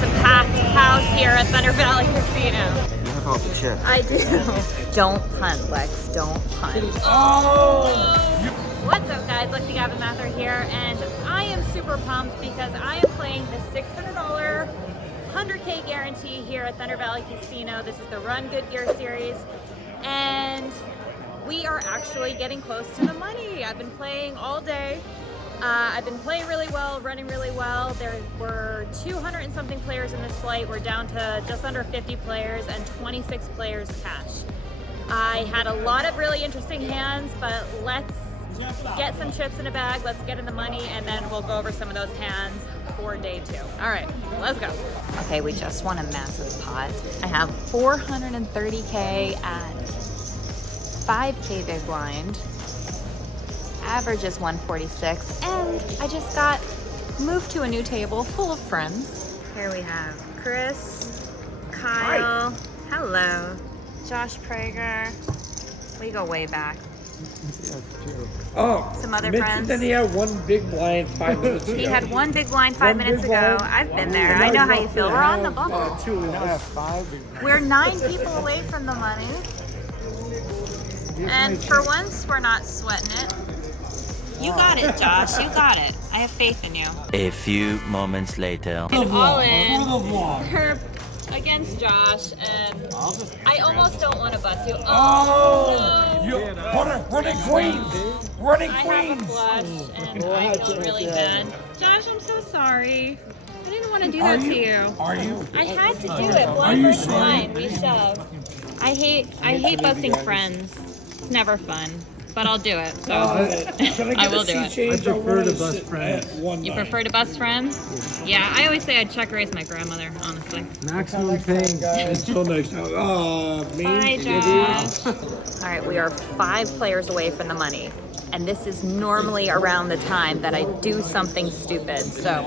It's a packed house here at Thunder Valley Casino. You have all the chips. I do. Don't punt, Lex. Don't punt. What's up, guys? Lexy Gavin Mather here, and I am super pumped because I am playing the $600 100K guarantee here at Thunder Valley Casino. This is the Run Good Gear Series, and we are actually getting close to the money. I've been playing all day. I've been playing really well, running really well. There were 200 and something players in this flight. We're down to just under 50 players and 26 players cash. I had a lot of really interesting hands, but let's get some chips in a bag, let's get in the money, and then we'll go over some of those hands for day 2. All right, let's go. Okay, we just won a massive pot. I have 430K at 5K big blind. Average is 146, and I just got moved to a new table full of friends. Here we have Chris, Kyle, hello, Josh Prager. We go way back. Oh, some other Mitch, friends. Then he had one big blind 5 minutes ago. He had one big blind 5 minutes ago. I've been there. I know how you feel. We're on the bubble. We're 9 people away from the money. And for once, we're not sweating it. You got it, Josh. You got it. I have faith in you. A few moments later. All in against Josh, and I almost don't want to bust you. Oh, no. Running queens! Running I queens! have a flush, and I feel really bad. Josh, I'm so sorry. I didn't want to do that to you. Are you? I had to do it. Blind versus blind. We shove. I hate busting friends. It's never fun. But I'll do it. So I will do it. I prefer to bust friends. You prefer to bust friends? Yeah, I always say I'd check raise my grandmother, honestly. Maximum pain. Until next time. Bye, Josh. All right, we are 5 players away from the money. And this is normally around the time that I do something stupid. So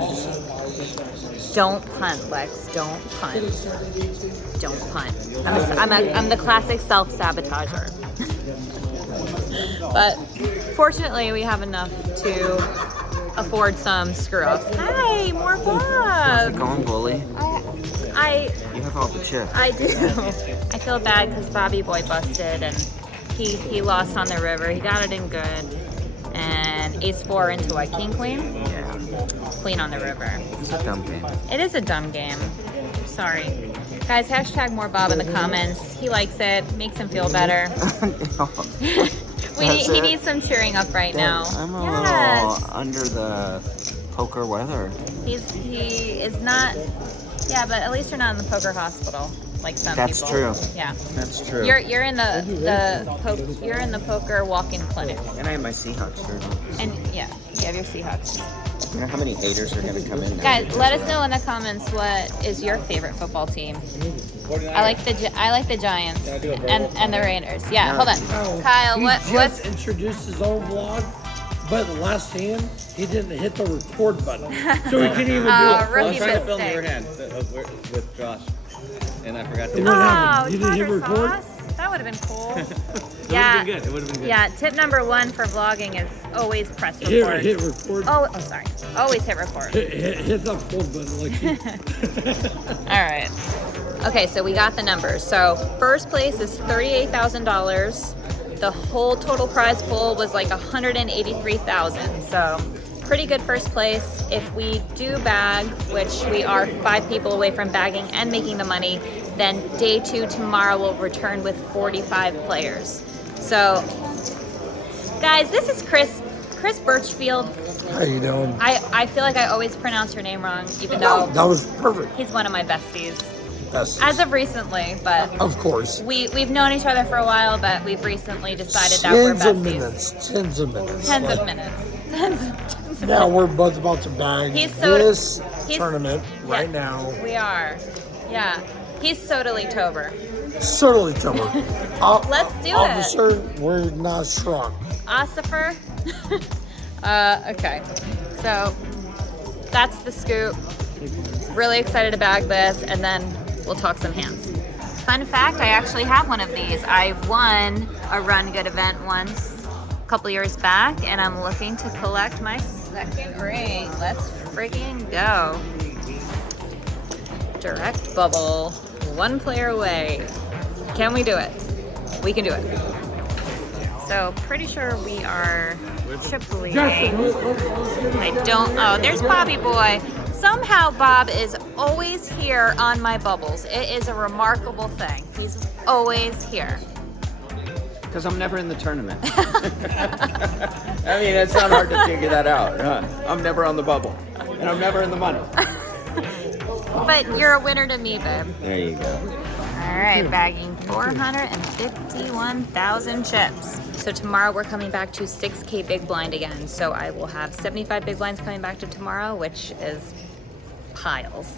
don't punt, Lex. Don't punt. Don't punt. I'm the classic self-sabotager. But fortunately, we have enough to afford some screw-ups. Hi, more Bluff. How's it going, bully? You have all the chips. I do. I feel bad because Bobby Boy busted and he lost on the river. He got it in good. And ace-4 into a king-queen? Yeah. Queen on the river. It's a dumb game. It is a dumb game. Sorry. Guys, hashtag more Bob in the comments. He likes it. Makes him feel better. He needs some cheering up right now. I'm a little under the poker weather. He is not. Yeah, but at least you're not in the poker hospital like some people. That's true. Yeah. That's true. You're in you're in the poker walk-in clinic. And I have my Seahawks shirt on. And yeah, you have your Seahawks. You know how many haters are gonna come in now? Guys, let us know in the comments what is your favorite football team. I like the Giants and the Raiders. Yeah, hold on, Kyle. He What's just introduced his own vlog, but last hand he didn't hit the record button, so he couldn't even do it. rookie I was trying to film mistake. your hand with Josh, and I forgot to. What happened? You didn't hit tartar record? sauce. That would have been cool. It would Yeah. have been good. It would have been good. Yeah, tip number 1 for vlogging is always press record. Hit record. Oh, sorry. Always hit record. Hit the full button, Lexy. All right. Okay, so we got the numbers. So first place is $38,000. The whole total prize pool was like $183,000. So pretty good first place. If we do bag, which we are 5 people away from bagging and making the money, then day 2 tomorrow will return with 45 players. So guys, this is Chris Birchfield. How you doing? I feel like I always pronounce your name wrong, even though That was perfect. he's one of my besties. Yes. As of recently, but Of course. we've known each other for a while, but we've recently decided that we're Tens of besties. minutes. Tens of minutes. Tens of minutes. Tens of Now minutes. we're both about to bag He's this tournament right Yeah, now. We are. Yeah. He's totally Tober. Certainly, Tomer. Let's do it. Officer, we're not strong. Ossifer. Okay. So that's the scoop. Really excited to bag this, and then we'll talk some hands. Fun fact, I actually have one of these. I won a Run Good event once a couple years back, and I'm looking to collect my second ring. Let's friggin' go. Direct bubble, one player away. Can we do it? We can do it. So pretty sure we are chip leading. Oh, there's Bobby Boy. Somehow Bob is always here on my bubbles. It is a remarkable thing. He's always here. Because I'm never in the tournament. I mean, it's not hard to figure that out. Huh? I'm never on the bubble. And I'm never in the money. But you're a winner to me, babe. There you go. All right, bagging 451,000 chips. So tomorrow we're coming back to 6K big blind again. So I will have 75 big blinds coming back to tomorrow, which is piles.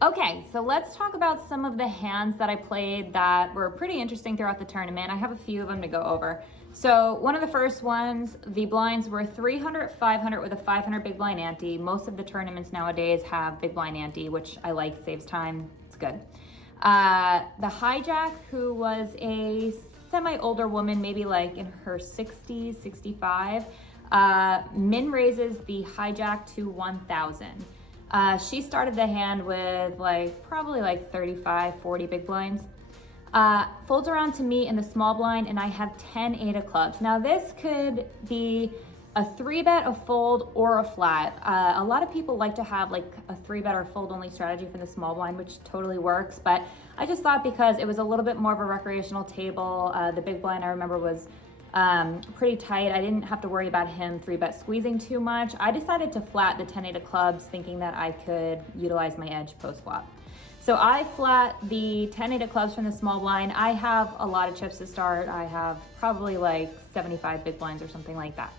Okay, so let's talk about some of the hands that I played that were pretty interesting throughout the tournament. I have a few of them to go over. So one of the first ones, the blinds were 300, 500 with a 500 big blind ante. Most of the tournaments nowadays have big blind ante, which I like, saves time, it's good. The hijack, who was a semi-older woman, maybe like in her 60s, 65, min raises the hijack to 1,000. She started the hand with probably 35, 40 big blinds. Folds around to me in the small blind, and I have 10 8 of clubs. Now this could be a 3-bet, a fold, or a flat. A lot of people like to have a 3-bet or fold only strategy for the small blind, which totally works, but I just thought because it was a little bit more of a recreational table, the big blind I remember was pretty tight. I didn't have to worry about him 3-bet squeezing too much. I decided to flat the 10 8 of clubs, thinking that I could utilize my edge post flop. So I flat the 10 8 of clubs from the small blind. I have a lot of chips to start. I have probably 75 big blinds or something like that.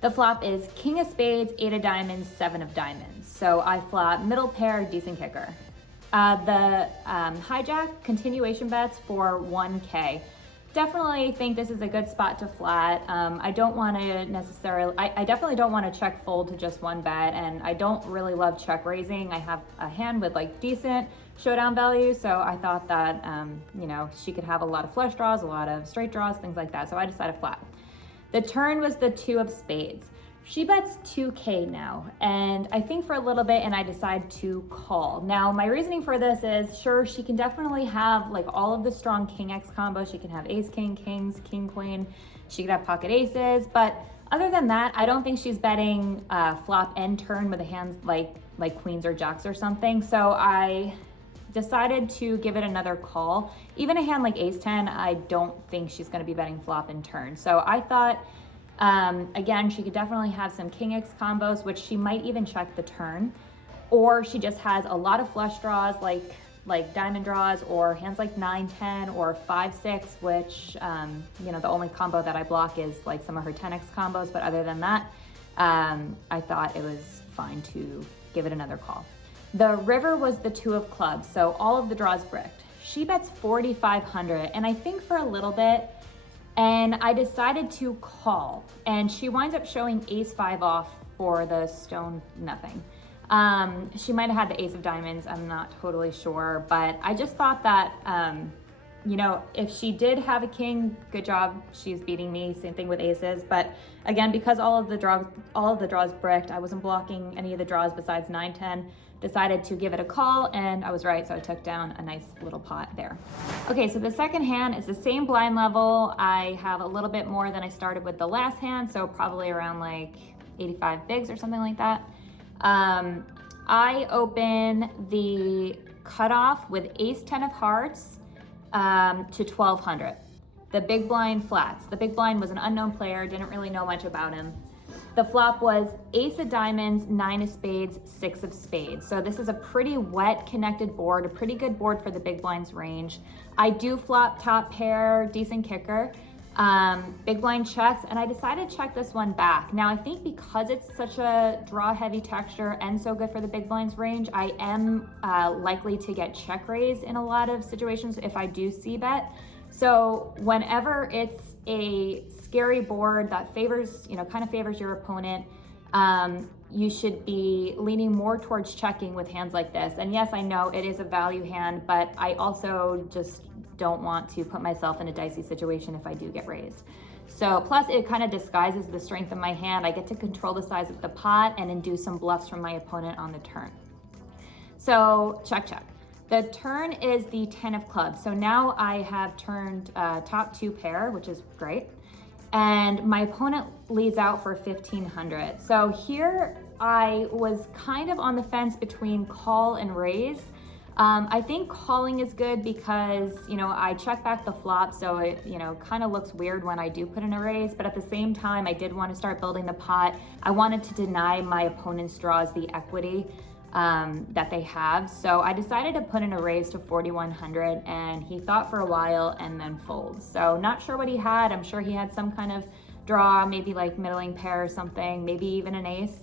The flop is king of spades, 8 of diamonds, 7 of diamonds. So I flat middle pair, decent kicker. The hijack continuation bets for 1K. Definitely think this is a good spot to flat. I don't want to necessarily, I definitely don't want to check fold to just 1 bet, and I don't really love check raising. I have a hand with decent showdown value, so I thought that, she could have a lot of flush draws, a lot of straight draws, things like that, so I decided flat. The turn was the 2 of spades. She bets 2K now, and I think for a little bit, and I decide to call. Now, my reasoning for this is, sure, she can definitely have all of the strong King X combos. She can have ace, king, kings, king, queen. She could have pocket aces, but other than that, I don't think she's betting flop and turn with a hand like queens or jacks or something. So I decided to give it another call. Even a hand like ace 10, I don't think she's gonna be betting flop and turn. So I thought, again, she could definitely have some King X combos, which she might even check the turn, or she just has a lot of flush draws like diamond draws, or hands like 9, 10, or 5, 6, which, the only combo that I block is some of her 10X combos, but other than that, I thought it was fine to give it another call. The river was the 2 of clubs, so all of the draws bricked. She bets 4,500, and I think for a little bit, and I decided to call, and she winds up showing ace 5 off for the stone nothing. She might have had the ace of diamonds, I'm not totally sure, but I just thought that, if she did have a king, good job, she's beating me, same thing with aces, but again, because all of the draws bricked, I wasn't blocking any of the draws besides 9, 10, decided to give it a call, and I was right, so I took down a nice little pot there. Okay, so the second hand is the same blind level. I have a little bit more than I started with the last hand, so probably around 85 bigs or something like that. I open the cutoff with ace 10 of hearts to 1,200. The big blind flats. The big blind was an unknown player, didn't really know much about him. The flop was ace of diamonds, 9 of spades, 6 of spades. So this is a pretty wet connected board, a pretty good board for the big blind's range. I do flop top pair, decent kicker. Big blind checks, and I decided to check this one back. Now I think because it's such a draw heavy texture and so good for the big blind's range, I am likely to get check raise in a lot of situations if I do c-bet. So whenever it's a scary board that favors, kind of favors your opponent, you should be leaning more towards checking with hands like this. And yes, I know it is a value hand, but I also just don't want to put myself in a dicey situation if I do get raised. So plus it kind of disguises the strength of my hand. I get to control the size of the pot and induce some bluffs from my opponent on the turn. So check. The turn is the 10 of clubs. So now I have turned top 2 pair, which is great. And my opponent leads out for 1,500. So here I was kind of on the fence between call and raise. I think calling is good because, you know, I check back the flop, so it, you know, kind of looks weird when I do put in a raise, but at the same time, I did want to start building the pot. I wanted to deny my opponent's draws the equity that they have. So I decided to put in a raise to 4,100, and he thought for a while and then folds. So not sure what he had. I'm sure he had some kind of draw, maybe like middling pair or something, maybe even an ace.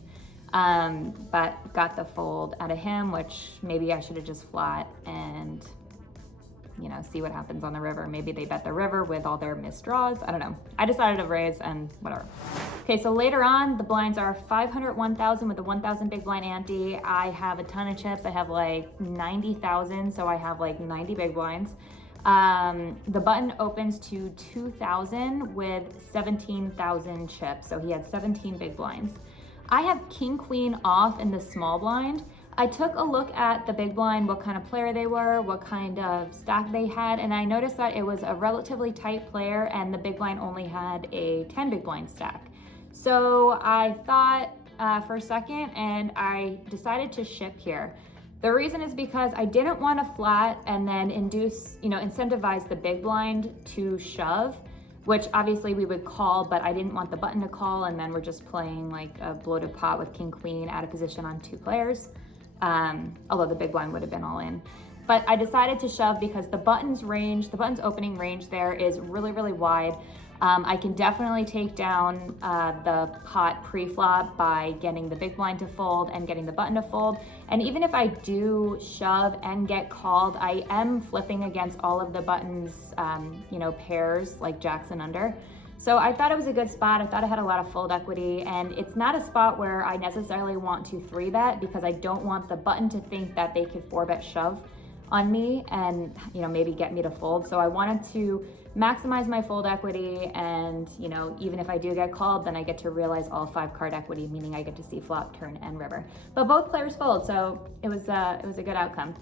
But got the fold out of him, which maybe I should have just flat and, you know, see what happens on the river. Maybe they bet the river with all their missed draws. I don't know. I decided to raise and whatever. Okay, so later on, the blinds are 500, 1,000 with a 1,000 big blind ante. I have a ton of chips. I have like 90,000, so I have like 90 big blinds. The button opens to 2,000 with 17,000 chips. So he had 17 big blinds. I have king queen off in the small blind. I took a look at the big blind, what kind of player they were, what kind of stack they had, and I noticed that it was a relatively tight player and the big blind only had a 10 big blind stack. So I thought for a second and I decided to ship here. The reason is because I didn't want to flat and then incentivize the big blind to shove, which obviously we would call, but I didn't want the button to call, and then we're just playing like a bloated pot with king queen out of position on 2 players. Although the big blind would have been all in. But I decided to shove because the button's opening range there is really, really wide. I can definitely take down the pot pre-flop by getting the big blind to fold and getting the button to fold. And even if I do shove and get called, I am flipping against all of the button's pairs like jacks and under. So I thought it was a good spot. I thought it had a lot of fold equity, and it's not a spot where I necessarily want to 3-bet because I don't want the button to think that they could 4-bet shove on me and, you know, maybe get me to fold. So I wanted to maximize my fold equity, and, you know, even if I do get called, then I get to realize all 5 card equity, meaning I get to see flop, turn, and river. But both players fold, so it was a good outcome.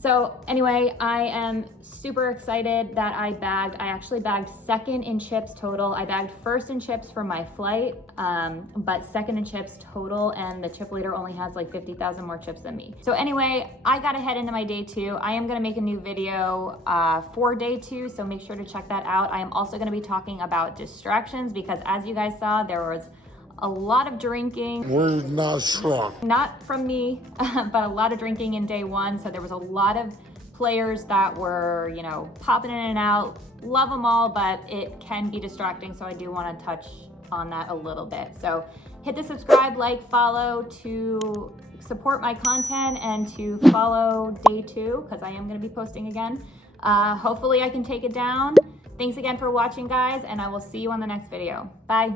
So anyway, I am super excited that I bagged. I actually bagged 2nd in chips total. I bagged 1st in chips for my flight, but 2nd in chips total, and the chip leader only has like 50,000 more chips than me. So anyway, I gotta head into my day 2. I am gonna make a new video for day 2, so make sure to check that out. I am also gonna be talking about distractions because, as you guys saw, there was a lot of drinking. We're not strong. Not from me, but a lot of drinking in day 1. So there was a lot of players that were, you know, popping in and out. Love them all, but it can be distracting. So I do want to touch on that a little bit. So hit the subscribe, like, follow to support my content and to follow day 2 because I am going to be posting again. Hopefully I can take it down. Thanks again for watching, guys, and I will see you on the next video. Bye.